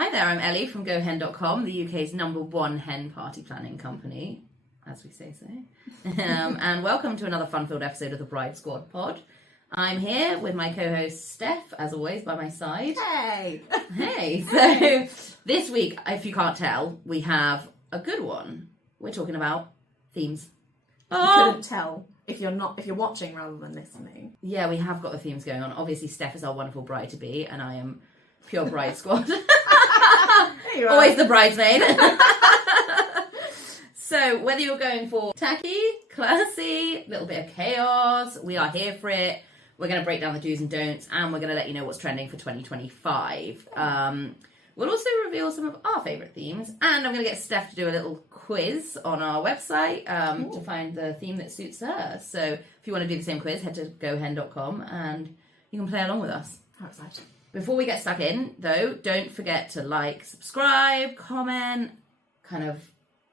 Hi there, I'm Ellie from GoHen.com, the UK's #1 hen party planning company, as we say so. And welcome to another fun-filled episode of the Bride Squad pod. I'm here with my co-host Steph, as always, by my side. Hey! Hey! So this week, if you can't tell, we have a good one. We're talking about themes. You couldn't tell if you're watching rather than listening. Yeah, we have got the themes going on. Obviously, Steph is our wonderful bride-to-be, and I am pure Bride Squad. Always the bridesmaid. So whether you're going for tacky, classy, little bit of chaos, we are here for it. We're going to break down the do's and don'ts, and we're going to let you know what's trending for 2025. We'll also reveal some of our favourite themes, and I'm going to get Steph to do a little quiz on our website to find the theme that suits her. So if you want to do the same quiz, head to gohen.com and you can play along with us. How exciting. Before we get stuck in, though, don't forget to like, subscribe, comment, kind of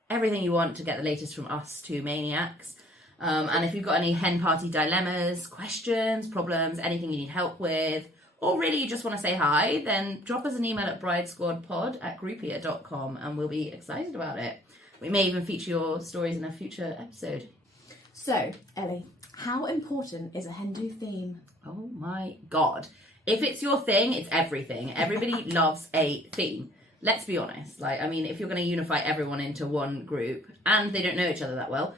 everything you want to get the latest from us two maniacs. And if you've got any hen party dilemmas, questions, problems, anything you need help with, or really you just want to say hi, then drop us an email at bridesquadpod@groupia.com and we'll be excited about it. We may even feature your stories in a future episode. So, Ellie, how important is a Hen Do theme? Oh my God. If it's your thing, it's everything. Everybody loves a theme. Let's be honest. If you're going to unify everyone into one group and they don't know each other that well,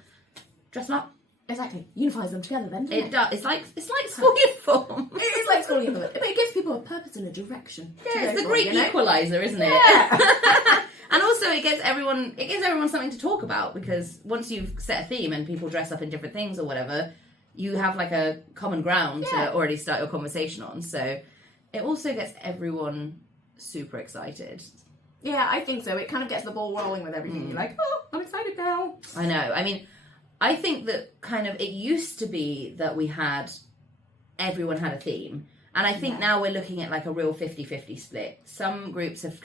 dress them up. Exactly. Unifies them together then, doesn't it? It does. It's like school uniform. It is like school uniform. But it gives people a purpose and a direction. Yeah, it's the great equaliser, isn't it? Yeah. And also it gives everyone something to talk about, because once you've set a theme and people dress up in different things or whatever, you have like a common ground to already start your conversation on. So it also gets everyone super excited. Yeah, I think so. It kind of gets the ball rolling with everything. You're like, oh, I'm excited now. I know. I think that kind of it used to be that everyone had a theme. And I think now we're looking at like a real 50-50 split. Some groups have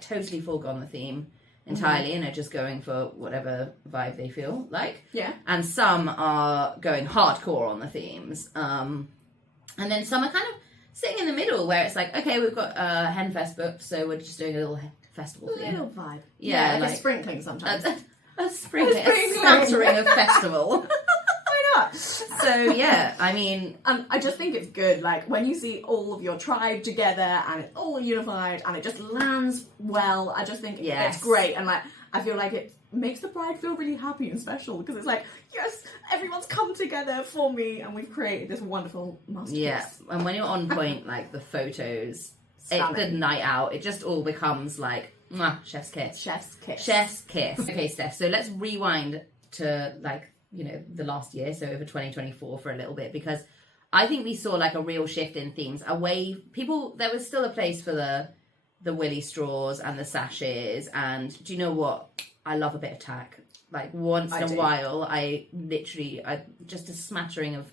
totally foregone the theme entirely and are just going for whatever vibe they feel like. Yeah. And some are going hardcore on the themes. And then some are kind of sitting in the middle where it's like, okay, we've got a hen fest booked, so we're just doing a little festival theme. A little vibe. Yeah, like a sprinkling sometimes. A sprinkling, a smattering of festival. Why not? So, yeah, I just think it's good, like, when you see all of your tribe together and it's all unified and it just lands well, I just think it's great. And, like, I feel like it makes the bride feel really happy and special, because it's like, yes, everyone's come together for me and we've created this wonderful masterpiece. Yeah, and when you're on point, like, the photos, the night out, it just all becomes like, mwah, chef's kiss. Chef's kiss. Chef's kiss. Okay, Steph, so let's rewind to, the last year, so over 2024 for a little bit, because I think we saw, like, a real shift in themes. There was still a place for the willy straws and the sashes, and do you know what? I love a bit of tack. Like, once in a while, just a smattering of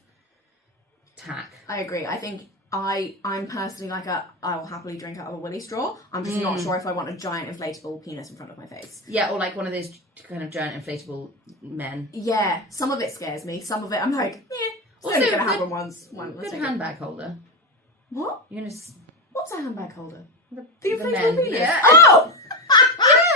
tack. I agree. I think I'm personally like I'll happily drink out of a willy straw. I'm just not sure if I want a giant inflatable penis in front of my face. Yeah, or like one of those kind of giant inflatable men. Yeah, some of it scares me. Some of it I'm like, it's only going to happen once. Good handbag holder. What? What's a handbag holder? The inflatable penis? Yeah. Oh!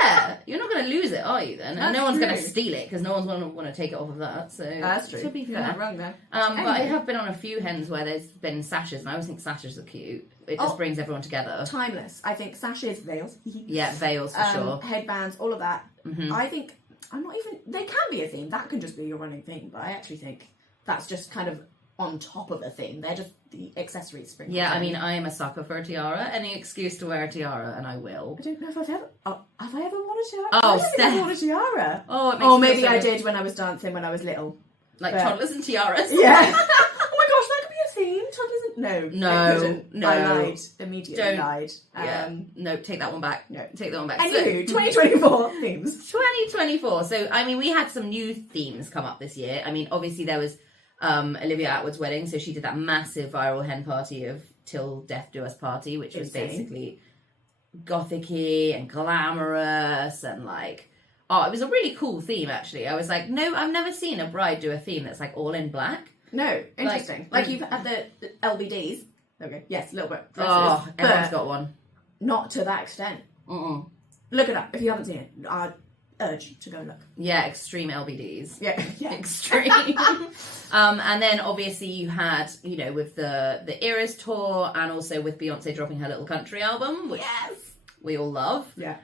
Yeah, you're not going to lose it, are you then? And no one's going to steal it, because no one's going to want to take it off of that. So that's true. To be fair, you're not wrong there. But I have been on a few hens where there's been sashes, and I always think sashes are cute. It just brings everyone together. Timeless. I think sashes, veils. Yeah, veils for sure. Headbands, all of that. Mm-hmm. I think they can be a theme. That can just be your running theme. But I actually think that's just kind of on top of a theme. They're just the accessories sprinkled. Yeah, I am a sucker for a tiara. Any excuse to wear a tiara, and I will. I don't know if I've ever... have I ever worn a tiara? Oh, Steph. I worn a tiara. Oh, it makes maybe I did when I was dancing when I was little. Like toddlers and tiaras? Yeah. Oh my gosh, that could be a theme. Toddlers and... No. I lied. Immediately lied. No, take that one back. No. Take that one back. Anywho, 2024 themes. 2024. So, we had some new themes come up this year. Obviously there was... Olivia Atwood's wedding, so she did that massive viral hen party of Till Death Do Us Party, which was basically gothic-y and glamorous and it was a really cool theme actually. I was like, no, I've never seen a bride do a theme that's like all in black. No, interesting. Like you've had the LBDs. Okay, yes, a little bit. Everyone's got one. Not to that extent. Look it up if you haven't seen it. I urge you to go look. Yeah, extreme LBDs. Yeah. Extreme. And then obviously you had, you know, with the Eras tour and also with Beyonce dropping her Little Country album, which we all love. Yeah.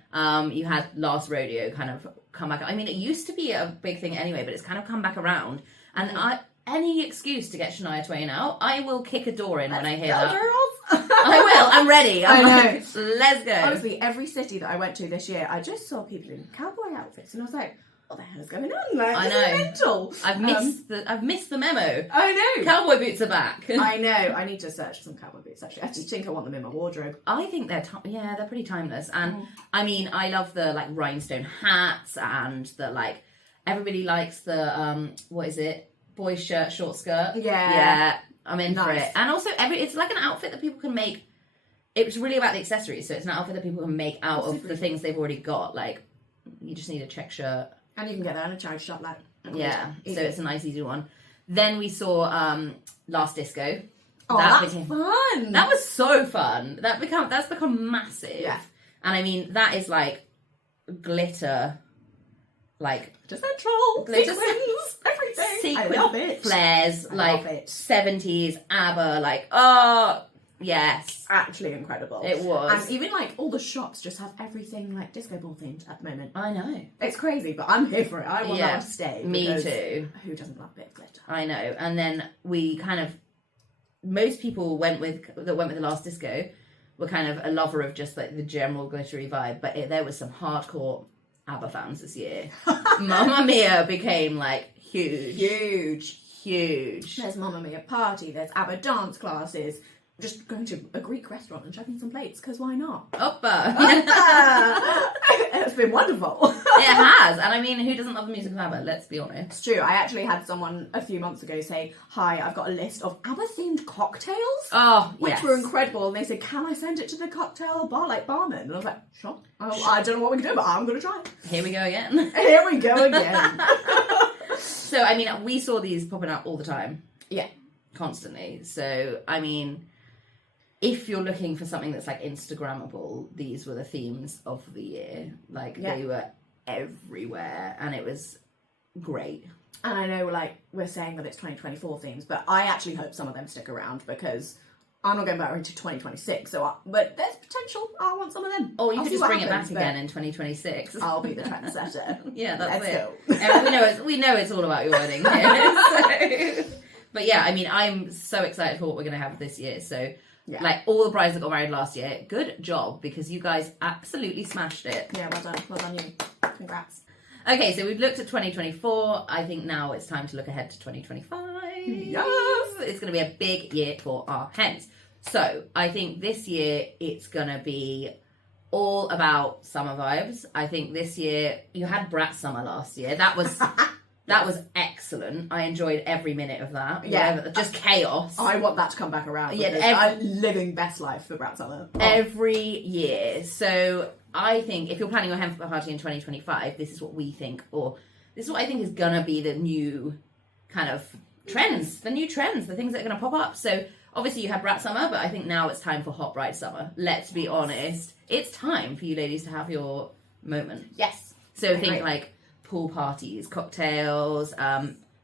You had Last Rodeo kind of come back. I mean, it used to be a big thing anyway, but it's kind of come back around. And any excuse to get Shania Twain out, I will kick a door in when I hear that. Girls. I will. I'm ready. I know. Like, let's go. Honestly, every city that I went to this year, I just saw people in cowboy outfits, and I was like, "What the hell is going on? Like, I this know. is mental." I've missed the memo. I know. Cowboy boots are back. I know. I need to search for some cowboy boots. Actually, I actually think I want them in my wardrobe. I think they're they're pretty timeless, and I mean, I love the like rhinestone hats and the like. Everybody likes the what is it? Boys shirt, short skirt. Yeah. I'm in for it. And also, it's like an outfit that people can make. It's really about the accessories, so it's an outfit that people can make out of the things they've already got. Like, you just need a check shirt. And you can get that in a charity shop, like. Yeah, so it's a nice, easy one. Then we saw Last Disco. Oh, that's fun! That was so fun. That's become massive. Yeah. And I mean, that is like glitter, like just central glitter, sequins, everything. Sequin I love it. flares, I like love it. 70s ABBA, like oh yes, actually incredible. It was. And even like all the shops just have everything like disco ball themed at the moment. I know. It's crazy, but I'm here for it. I want that to stay. Me too. Who doesn't love a bit of glitter? I know. And then we kind of, most people went with the Last Disco were kind of a lover of just like the general glittery vibe, but there was some hardcore ABBA fans this year. Mamma Mia became like huge. There's Mamma Mia party, there's ABBA dance classes, just going to a Greek restaurant and chucking some plates, because why not? Oppa! It's been wonderful. It has, and I mean, who doesn't love the music of ABBA? Let's be honest. It's true. I actually had someone a few months ago say, "Hi, I've got a list of ABBA-themed cocktails." Oh, which were incredible. And they said, "Can I send it to the cocktail bar, like barman?" And I was like, "Sure." I don't know what we can do, but I'm going to try. Here we go again. Here we go again. So, I mean, we saw these popping up all the time. Yeah. Constantly. So, I mean, if you're looking for something that's like Instagrammable, these were the themes of the year. Like, they were everywhere, and it was great. And I know, like, we're saying that it's 2024 themes, but I actually hope some of them stick around, because I'm not going back into 2026, but there's potential. I want some of them. Oh, you could just bring it back again in 2026. I'll be the trendsetter. Yeah, that's Let's it. Go. we know it's all about your wedding here. So. But yeah, I mean, I'm so excited for what we're going to have this year. So, like, all the brides that got married last year, good job, because you guys absolutely smashed it. Yeah, well done. Well done, you. Congrats. Okay, so we've looked at 2024. I think now it's time to look ahead to 2025. Yes! It's going to be a big year for our hens. So, I think this year it's going to be all about summer vibes. I think this year, you had Brat Summer last year. That was excellent. I enjoyed every minute of that. Yeah. Just chaos. I want that to come back around. Yeah, I'm living best life for Brat Summer. Every year. So I think if you're planning your hen party in 2025, this is what we think, or this is what I think is going to be the new kind of trends, the things that are going to pop up. So obviously you had Brat Summer, but I think now it's time for Hot Bride Summer. Let's be honest. It's time for you ladies to have your moment. Yes. So think like pool parties, cocktails,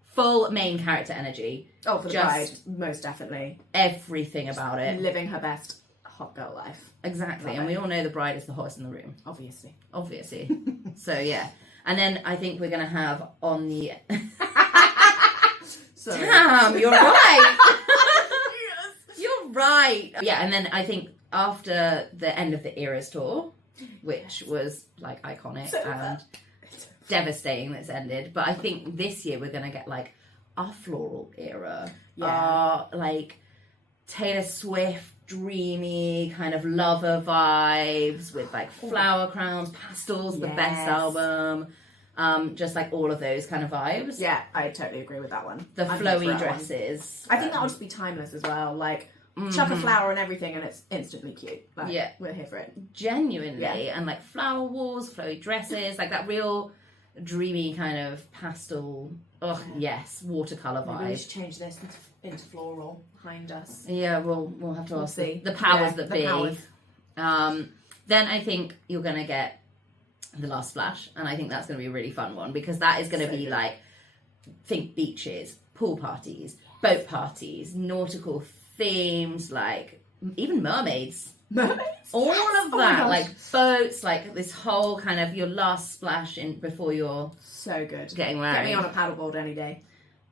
full main character energy. Oh, for the bride, most definitely. Everything about it. Living her best hot girl life. Exactly. And we all know the bride is the hottest in the room. Obviously. So, yeah. And then I think we're going to have on the... Damn, you're right. Yes. You're right. Yeah, and then I think after the end of the Eras tour, which was, like, iconic and devastating that's ended, but I think this year we're going to get, like, our Floral Era. Our, like, Taylor Swift, dreamy, kind of lover vibes with, like, flower crowns, pastels, the best album. Just, like, all of those kind of vibes. Yeah, I totally agree with that one. The flowy dresses. I think that'll just be timeless as well. Like, chuck a flower and everything and it's instantly cute. Like, yeah. We're here for it. Genuinely. Yeah. And, like, flower walls, flowy dresses, like that real dreamy kind of pastel, watercolour vibe. Maybe we should change this into floral behind us. Yeah, we'll have to ask see. the powers that be. Powers. Then I think you're going to get the last splash, and I think that's going to be a really fun one, because that is going to be like, think beaches, pool parties, boat parties, nautical themes, like even mermaids. All of that, like boats, like this whole kind of your last splash in before you're so good getting married. Get me on a paddleboard any day.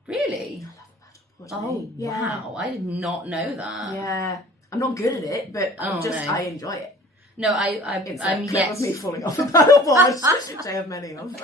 Really? I love a paddleboard. Oh wow! I did not know that. Yeah, I'm not good at it, but I enjoy it. No, I'm yet of me falling off a paddleboard, which I have many of.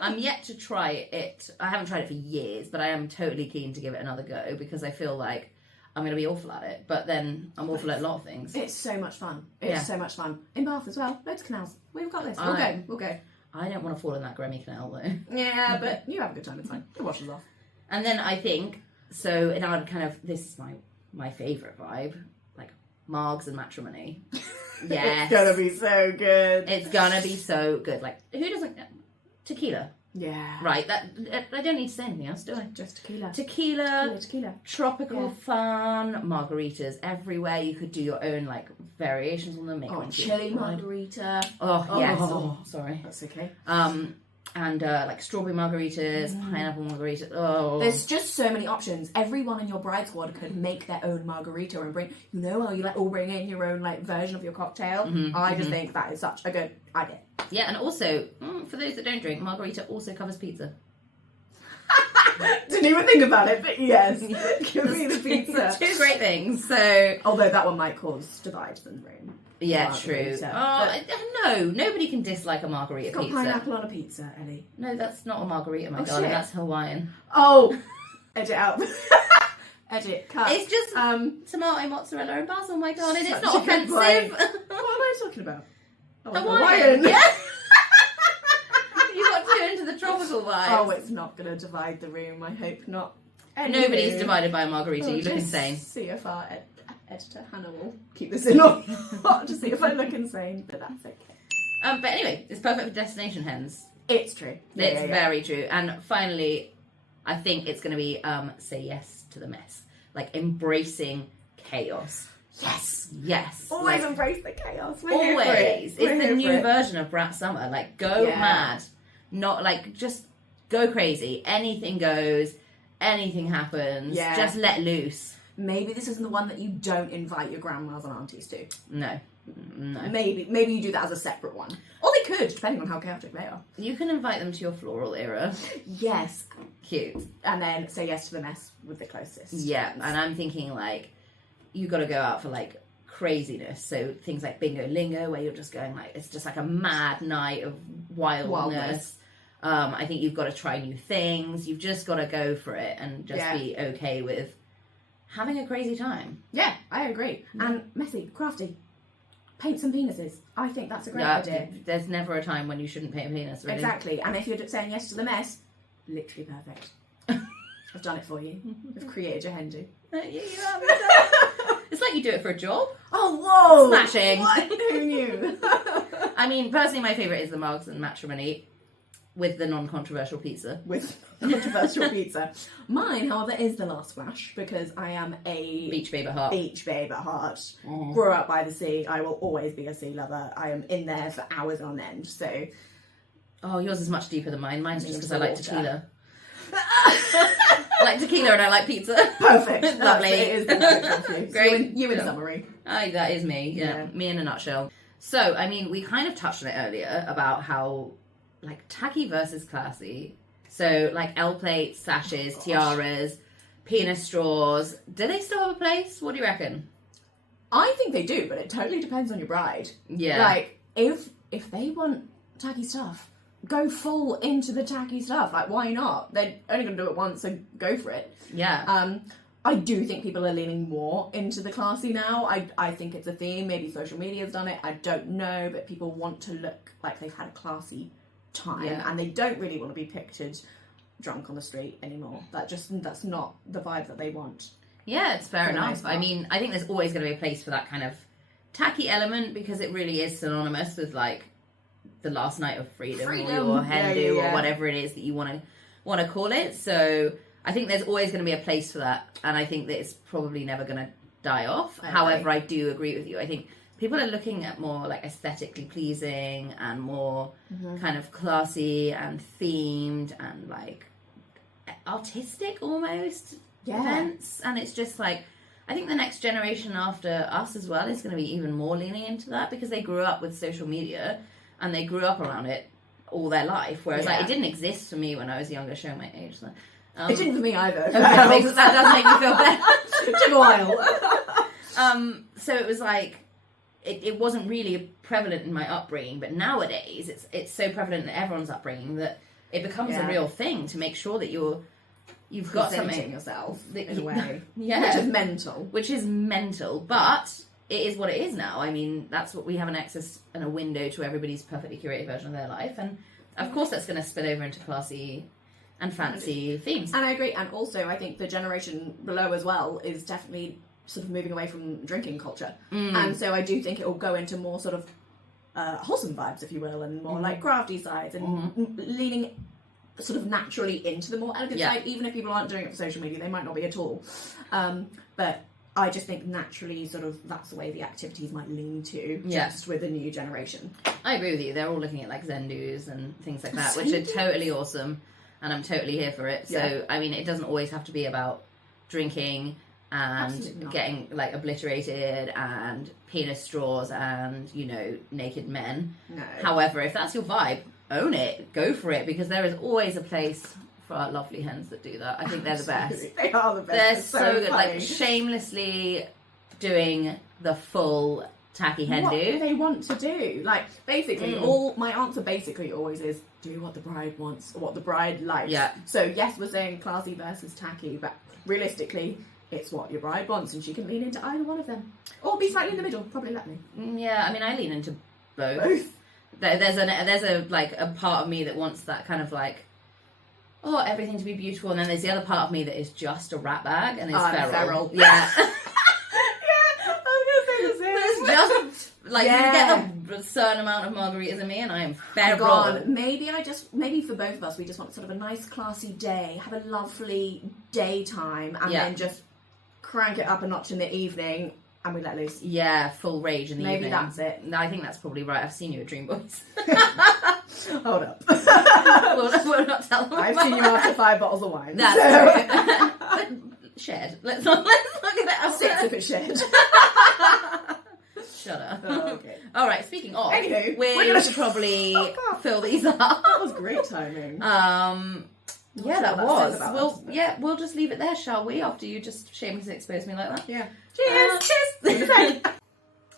I'm yet to try it. I haven't tried it for years, but I am totally keen to give it another go, because I feel like I'm going to be awful at it, but then I'm awful at a lot of things. It's so much fun. It's so much fun. In Bath as well, loads of canals. We've got this. We'll go. I don't want to fall in that grimy canal though. Yeah, but you have a good time, it's fine. It washes off. And then I think, so in our kind of, this is my favourite vibe, like Margs and Matrimony. Yes. It's gonna be so good. It's gonna be so good. Like, who doesn't, tequila? Yeah. Right, that I don't need to say anything else, do I? Just tequila. Tequila. Tropical fun, margaritas everywhere. You could do your own like variations on them. Make chili margarita. Yes. Oh, sorry. That's okay. And like strawberry margaritas, pineapple margaritas. Oh, there's just so many options. Everyone in your bride squad could make their own margarita and bring. How you like all bring in your own like version of your cocktail. I just think that is such a good idea. Yeah, and also for those that don't drink, margarita also covers pizza. Didn't even think about it, but yes, give me the pizza. Two great things. So, although that one might cause divides in the room. Yeah, true. No, nobody can dislike a margarita got pizza. Pineapple on a pizza, Ellie. No, that's not a margarita, my darling. That's Hawaiian. Oh, edit out. Edit, cut. It's just tomato, mozzarella, and basil, my darling. It's Such not a good offensive. vibe. What am I talking about? Hawaiian. Yeah. You got too into the tropical vibe. Oh, it's not going to divide the room. I hope not. Anyway, nobody's divided by a margarita. You look insane. See if our editor Hannah will keep this in or not to see if I look insane, but that's okay. But anyway, it's perfect for destination hens. It's true. It's very true. And finally, I think it's going to be say yes to the mess, like embracing chaos. Yes. Always embrace the chaos. Always. It's the new version of Brat Summer. Like, go mad. Not like, just go crazy. Anything goes. Anything happens. Yeah. Just let loose. Maybe this isn't the one that you don't invite your grandmas and aunties to. No. Maybe you do that as a separate one. Or they could, depending on how chaotic they are. You can invite them to your Floral Era. Yes. Cute. And then say yes to the mess with the closest. Yeah, and I'm thinking, like, you got to go out for, like, craziness. So things like bingo lingo, where you're just going, like, it's just like a mad night of wildness. I think you've got to try new things. You've just got to go for it and just be okay with having a crazy time. Yeah, I agree. And messy, crafty. Paint some penises. I think that's a great idea. There's never a time when you shouldn't paint a penis, really. Exactly. And if you're saying yes to the mess, literally perfect. I've done it for you. I've created your Hen Do. You have. It's like you do it for a job. Oh, whoa! Smashing. What? Who knew? I mean, personally, my favourite is the Margs and Matrimony with the non-controversial pizza. Mine, however, is the last splash, because I am a beach babe at heart. Mm. Grew up by the sea. I will always be a sea lover. I am in there for hours on end. So, yours is much deeper than mine. Mine's just because I like tequila. I like tequila and I like pizza. Perfect. Lovely. It is the perfect for you. Great. You in summary. That is me. Yeah, me in a nutshell. So, I mean, we kind of touched on it earlier about how, like, tacky versus classy. So, like, L plates, sashes, tiaras, penis straws. Do they still have a place? What do you reckon? I think they do, but it totally depends on your bride. Yeah. Like, if they want tacky stuff, go full into the tacky stuff. Like, why not? They're only going to do it once, so go for it. Yeah. I do think people are leaning more into the classy now. I think it's a theme. Maybe social media's done it. I don't know, but people want to look like they've had a classy time, and they don't really want to be pictured drunk on the street anymore. That's not the vibe that they want. Yeah, it's fair enough. I mean, I think there's always going to be a place for that kind of tacky element, because it really is synonymous with, like, the last night of freedom. Or your Hen Do or whatever it is that you want to call it. So I think there's always going to be a place for that, and I think that it's probably never going to die off. However, I do agree with you. I think people are looking at more like aesthetically pleasing and more kind of classy and themed and like artistic almost events. And it's just like, I think the next generation after us as well is going to be even more leaning into that because they grew up with social media and they grew up around it all their life, whereas like it didn't exist for me when I was younger, showing my age. So, it didn't for me either. Okay, that does make me feel better. It took a while. So it was like it wasn't really prevalent in my upbringing, but nowadays it's so prevalent in everyone's upbringing that it becomes a real thing to make sure that you've got something yourself in a way, which is mental, but it is what it is now. I mean, that's what we have an access and a window to everybody's perfectly curated version of their life. And of course that's going to spill over into classy and fancy themes. And I agree. And also I think the generation below as well is definitely sort of moving away from drinking culture. And so I do think it will go into more sort of wholesome vibes, if you will, and more like crafty sides and leaning sort of naturally into the more elegant side. Even if people aren't doing it for social media, they might not be at all. But I just think naturally sort of that's the way the activities might lean to, just with the new generation. I agree with you. They're all looking at like Zen-dos and things like that, which are totally awesome, and I'm totally here for it. So, I mean, it doesn't always have to be about drinking and getting like obliterated and penis straws and, you know, naked men. No. However, if that's your vibe, own it. Go for it, because there is always a place for our lovely hens that do that. I think they're the best. They are the best. They're so good. Funny. Like shamelessly doing the full tacky hen what do. they want to do. Like basically, all my answer basically always is do what the bride wants, or what the bride likes. Yeah. So yes, we're saying classy versus tacky, but realistically, it's what your bride wants, and she can lean into either one of them, or be slightly in the middle. Probably let me. Yeah, I mean, I lean into both. There's a like a part of me that wants that kind of like, oh, everything to be beautiful, and then there's the other part of me that is just a rat bag and is feral. Yeah, Yeah. I was gonna say the same. It's just like you get a certain amount of margaritas in me, and I am feral. Maybe for both of us, we just want sort of a nice, classy day, have a lovely daytime, and then just crank it up a notch in the evening. And we let loose. Yeah, full rage in the evening. Maybe that's it. No, I think that's probably right. I've seen you at Dream Boys. Hold up. we'll not tell them. I've seen you after 5 bottles of wine. That's right. Shared. Let's not get it out. 6 if it's shared. Shut up. Oh, okay. All right. Speaking of, anyway, we're going to probably fill these up. That was great timing. Yeah, that was. We'll just leave it there, shall we? After you just shamelessly exposed me like that. Yeah. Cheers.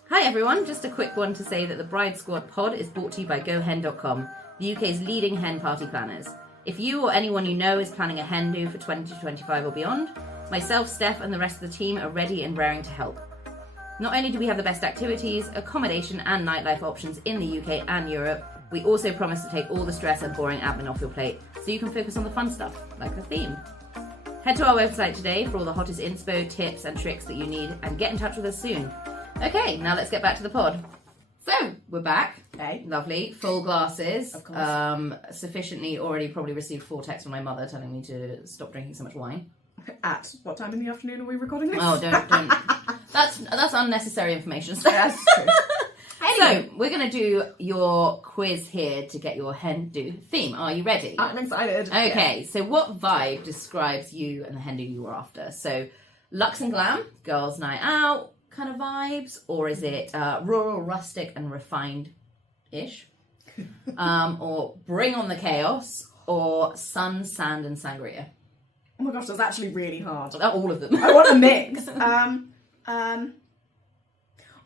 Hi everyone. Just a quick one to say that the Bride Squad pod is brought to you by GoHen.com, the UK's leading hen party planners. If you or anyone you know is planning a hen do for 2025 or beyond, myself, Steph, and the rest of the team are ready and raring to help. Not only do we have the best activities, accommodation, and nightlife options in the UK and Europe, we also promise to take all the stress and boring admin off your plate, so you can focus on the fun stuff, like the theme. Head to our website today for all the hottest inspo, tips and tricks that you need, and get in touch with us soon. Okay, now let's get back to the pod. So, we're back. Okay. Lovely. Full glasses. Of course. Sufficiently already probably received 4 texts from my mother telling me to stop drinking so much wine. At what time in the afternoon are we recording this? Oh, don't. That's unnecessary information. That's true. So, we're going to do your quiz here to get your hen do theme. Are you ready? I'm excited. Okay, so what vibe describes you and the hen do you were after? So, luxe and glam, girls' night out kind of vibes, or is it rural, rustic, and refined-ish? Or bring on the chaos, or sun, sand, and sangria? Oh my gosh, that's actually really hard. All of them. I want a mix.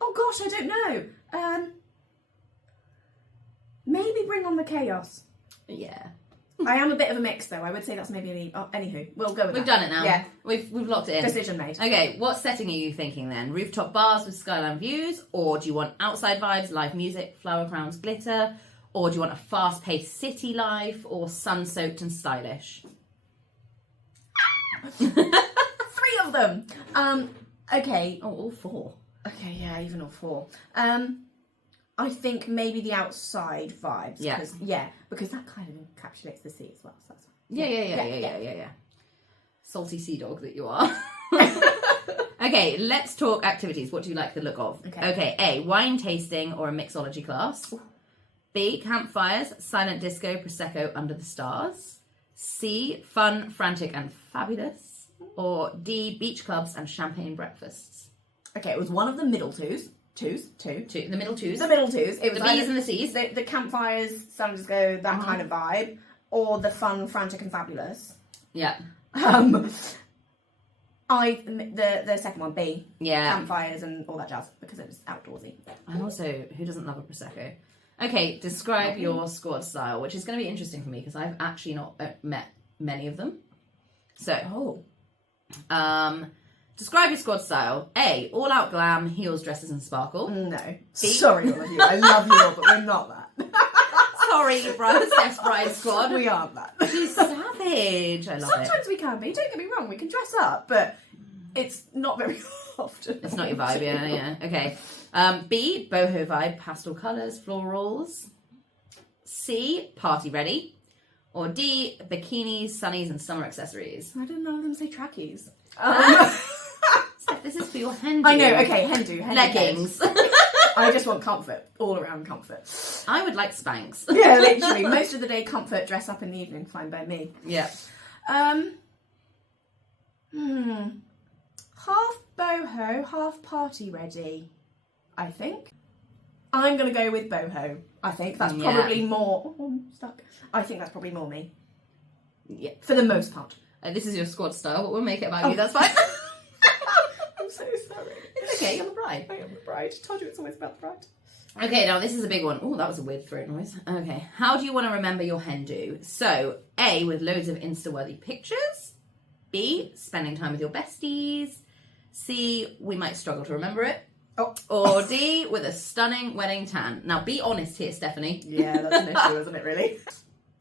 Oh gosh, I don't know. Maybe bring on the chaos. Yeah. I am a bit of a mix though. I would say that's maybe anywho, we'll go with We've that. done it now. Yeah. We've locked it in. Decision made. Okay, what setting are you thinking then? Rooftop bars with skyline views, or do you want outside vibes, live music, flower crowns, glitter, or do you want a fast-paced city life, or sun-soaked and stylish? 3 of them. Okay. Oh, all 4. Okay, yeah, even all 4. I think maybe the outside vibes. Yeah. Because that kind of encapsulates the sea as well. So that's Yeah. Salty sea dog that you are. Okay, let's talk activities. What do you like the look of? Okay, A, wine tasting or a mixology class. B, campfires, silent disco, prosecco under the stars. C, fun, frantic and fabulous. Or D, beach clubs and champagne breakfasts. Okay, it was one of the middle twos. The middle twos. The middle twos. It was the B's and the C's. The campfires, silent disco, that kind of vibe. Or the fun, frantic and fabulous. Yeah. The second one, B. Yeah. Campfires and all that jazz, because it was outdoorsy. And also, who doesn't love a prosecco? Okay, describe your squad style, which is going to be interesting for me because I've actually not met many of them. So, describe your squad style. A, all out glam, heels, dresses and sparkle. No. B, sorry all of you, I love you all, but we're not that. Sorry, Steph's bride squad. We aren't that. She's savage. I love it. Sometimes we can be, don't get me wrong, we can dress up, but it's not very often. It's not your vibe, yeah. Okay. B, boho vibe, pastel colours, florals. C, party ready. Or D, bikinis, sunnies and summer accessories. I didn't know them say trackies. Steph, this is for your hen do. I know, okay, hen do. Leggings. I just want comfort, all around comfort. I would like Spanx. Yeah, literally. Most of the day, comfort, dress up in the evening, fine by me. Yeah. Half boho, half party ready, I think. I'm going to go with boho. I think that's probably more... Oh, I'm stuck. I think that's probably more me. Yeah. For the most part. This is your squad style, but we'll make it about you, that's fine. I'm so sorry. It's okay, you're the bride. I am the bride. I told you it's always about the bride. Okay, now this is a big one. Oh, that was a weird throat noise. Okay, how do you want to remember your hen do? So, A, with loads of Insta-worthy pictures. B, spending time with your besties. C, we might struggle to remember it. Oh. Or D, with a stunning wedding tan. Now, be honest here, Stephanie. Yeah, that's an issue, isn't it, really?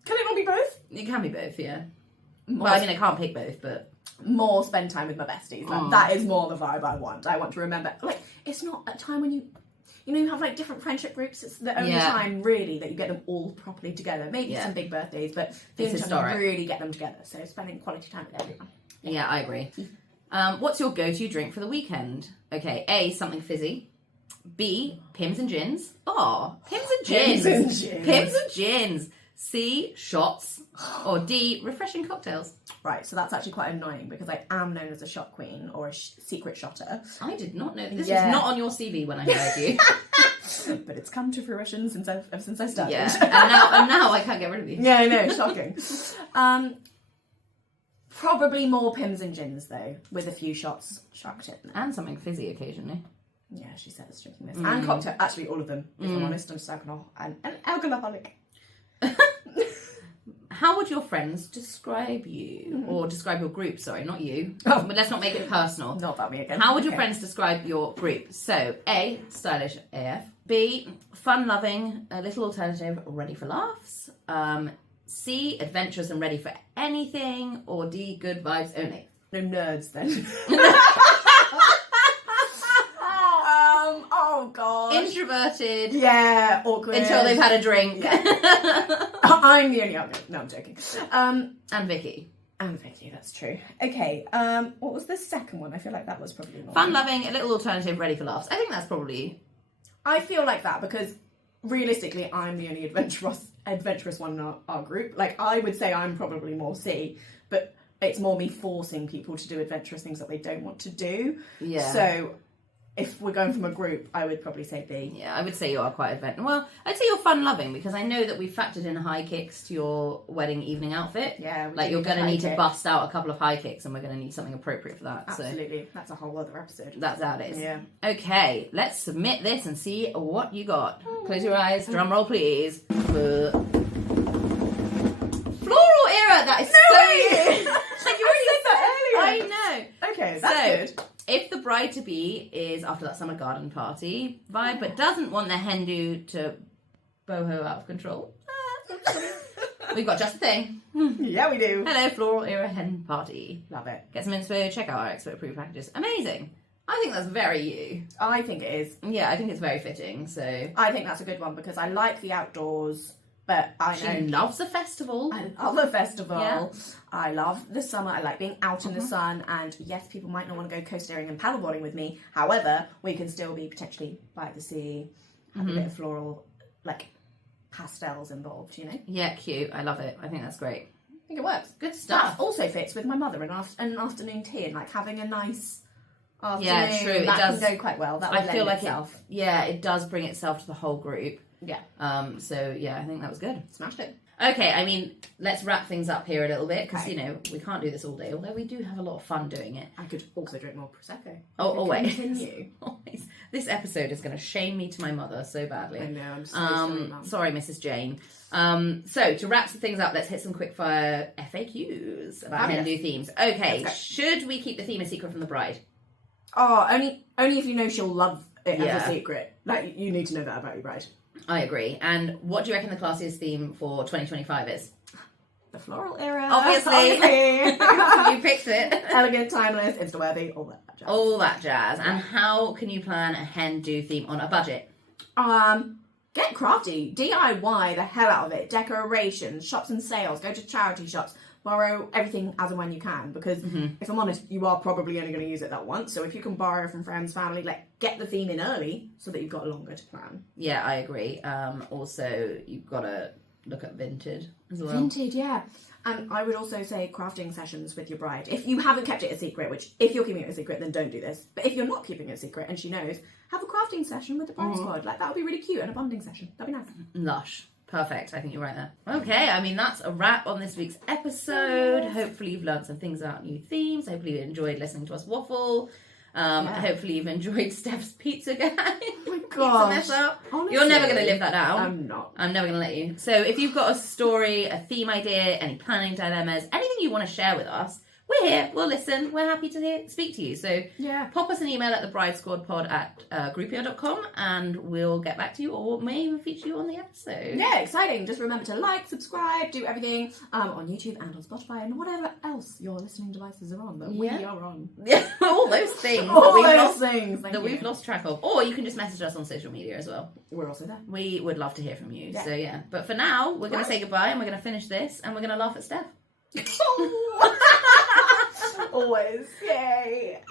Can it not be both? It can be both, yeah. Well, I mean, I can't pick both, but... More spend time with my besties. Like, that is more the vibe I want. I want to remember... Like, it's not a time when you... You know, you have, like, different friendship groups. It's the only time, really, that you get them all properly together. Maybe some big birthdays, but the only time you really get them together. So, spending quality time with everyone. Yeah, I agree. What's your go-to drink for the weekend? Okay, A, something fizzy. B, Pims and gins. Oh, Pims and gins. Pims and gins. C, shots. Or D, refreshing cocktails. Right, so that's actually quite annoying because I am known as a shot queen or a secret shotter. I did not know. This was not on your CV when I heard you. But it's come to fruition since I started. Yeah, and now I can't get rid of you. Yeah, I know, shocking. Probably more Pims and gins though, with a few shots chucked in. And something fizzy occasionally. Yeah, she says drinking this. And cocktail, actually all of them, if I'm honest. I'm just alcohol and an alcoholic. How would your friends describe you? Or describe your group, sorry, not you. But let's not make it personal. Not about me again. How would your friends describe your group? So, A, stylish AF. B, fun-loving, a little alternative, ready for laughs. C, adventurous and ready for anything. Or D, good vibes only. No nerds then. Oh god. Introverted. Yeah, awkward. Until they've had a drink. I'm the only other. No, I'm joking. And Vicky. And Vicky, that's true. Okay, what was the second one? I feel like that was probably more. Fun-loving, a little alternative, ready for laughs. I think that's probably... I feel like that because realistically, I'm the only adventurous one in our group. Like, I would say I'm probably more C, but it's more me forcing people to do adventurous things that they don't want to do. Yeah. So... if we're going from a group, I would probably say B. Yeah, I would say you are quite adventurous. Well, I'd say you're fun-loving because I know that we factored in high kicks to your wedding evening outfit. Yeah, like you're going to need to bust out a couple of high kicks, and we're going to need something appropriate for that. Absolutely, so. That's a whole other episode. That's how it is. Yeah. Okay, let's submit this and see what you got. Close your eyes. Drum roll, please. Floral Era. That is so you. You already said that earlier. I know. Okay, that's good. If the bride-to-be is after that summer garden party vibe, but doesn't want the hen do to boho out of control, we've got just the thing. Yeah, we do. Hello, Floral Era hen party. Love it. Get some inspo, check out our expert-approved packages. Amazing. I think that's very you. I think it is. Yeah, I think it's very fitting, so... I think that's a good one because I like the outdoors. But I know She loves a festival. I love a festival. Yeah. I love the summer. I like being out in the sun. And yes, people might not want to go coastering and paddleboarding with me. However, we can still be potentially by the sea, have a bit of floral, like pastels involved, you know? Yeah, cute. I love it. I think that's great. I think it works. Good stuff. That also fits with my mother and an afternoon tea and like having a nice afternoon. Yeah, true. That it does can go quite well. That would I feel lend like itself. it does bring itself to the whole group. Yeah. So yeah, I think that was good. Smashed it. Okay, I mean, let's wrap things up here a little bit because Okay. you know we can't do this all day. Although we do have a lot of fun doing it. I could also drink more prosecco. Always. Continue. Always. This episode is going to shame me to my mother so badly. I know. I'm so sorry, Mum. Sorry, Mrs. Jane. So to wrap some things up, let's hit some quickfire FAQs about Hen Do themes. Okay, should we keep the theme a secret from the bride? Oh, only if you know she'll love it Yeah. as a secret. Like, you need to know that about your bride. I agree. And what do you reckon the classiest theme for 2025 is? The Floral Era. Obviously. You picked it. Elegant, timeless, Insta-worthy, all that jazz. All that jazz. And how can you plan a Hen Do theme on a budget? Get crafty. DIY the hell out of it. Decorations, shops and sales. Go to charity shops. Borrow everything as and when you can. Because if I'm honest, you are probably only going to use it that once. So if you can borrow from friends, family, like get the theme in early so that you've got longer to plan. Yeah, I agree. Also, you've got to look at vintage as well. Vintage, yeah. And I would also say crafting sessions with your bride. If you haven't kept it a secret, which if you're keeping it a secret, then don't do this. But if you're not keeping it a secret and she knows, have a crafting session with the bride squad. Like that would be really cute, and a bonding session. That'd be nice. Lush. Perfect. I think you're right there. Okay, I mean, that's a wrap on this week's episode. Hopefully you've learned some things about new themes. Hopefully you enjoyed listening to us waffle. Hopefully you've enjoyed Steph's pizza guy. Oh my Pizza gosh. mess up. Honestly, You're never going to live that down. I'm not. I'm never going to let you. So if you've got a story, a theme idea, any planning dilemmas, anything you want to share with us, we're here. We'll listen. We're happy to speak to you. So pop us an email at thebridesquadpod@groupio.com and we'll get back to you, or may even feature you on the episode. Yeah, exciting. Just remember to like, subscribe, do everything on YouTube and on Spotify and whatever else your listening devices are on that we are on. Yeah, all those things. All those things that we've lost track of. Or you can just message us on social media as well. We're also there. We would love to hear from you. So yeah. But for now, we're going to say goodbye and we're going to finish this and we're going to laugh at Steph. Always. Yay.